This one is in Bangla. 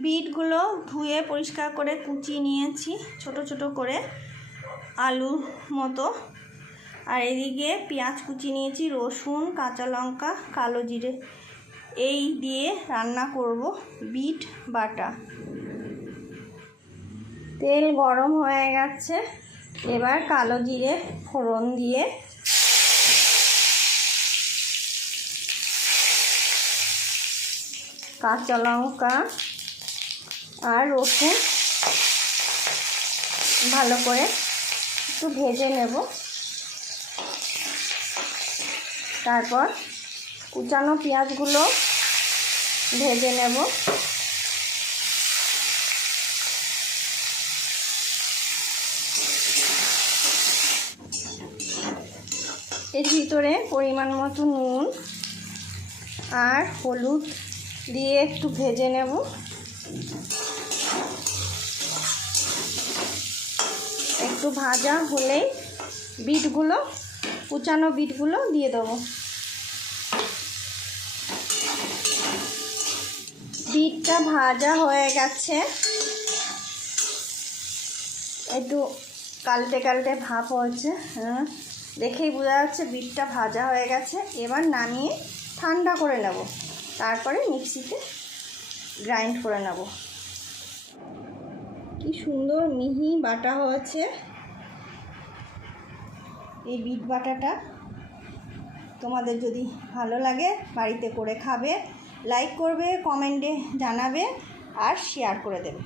বিটগুলো ধুয়ে পরিষ্কার করে কুচিয়ে নিয়েছি ছোট ছোট করে আলুর মতো। আর এদিকে পেঁয়াজ কুচিয়ে নিয়েছি, রসুন, কাঁচা লঙ্কা, কালো জিরে, এই দিয়ে রান্না করব বিট বাটা। তেল গরম হয়ে গেছে, এবার কালো জিরে ফোড়ন দিয়ে কাঁচা লঙ্কা আর রসুন ভালো করে একটু ভেজে নেব। তারপর কুচানো পেঁয়াজগুলো ভেজে নেব। এর ভিতরে পরিমাণ মতো নুন আর হলুদ দিয়ে একটু ভেজে নেব। একটু ভাজা হলেই বিটগুলো, কুচানো বিটগুলো দিয়ে দেবো। বিটটা ভাজা হয়ে গেছে, একটু কালটে কালটে ভাব হয়েছে, দেখেই বোঝা যাচ্ছে বিটটা ভাজা হয়ে গেছে। এবার নামিয়ে ঠান্ডা করে নেব, তারপরে মিক্সিতে গ্রাইন্ড করে নেব। কি সুন্দর মিহি বাটা হয়েছে এই বিট বাটাটা। তোমাদের যদি ভালো লাগে বাড়িতে করে খাবে, লাইক করবে, কমেন্টে জানাবে আর শেয়ার করে দেবে।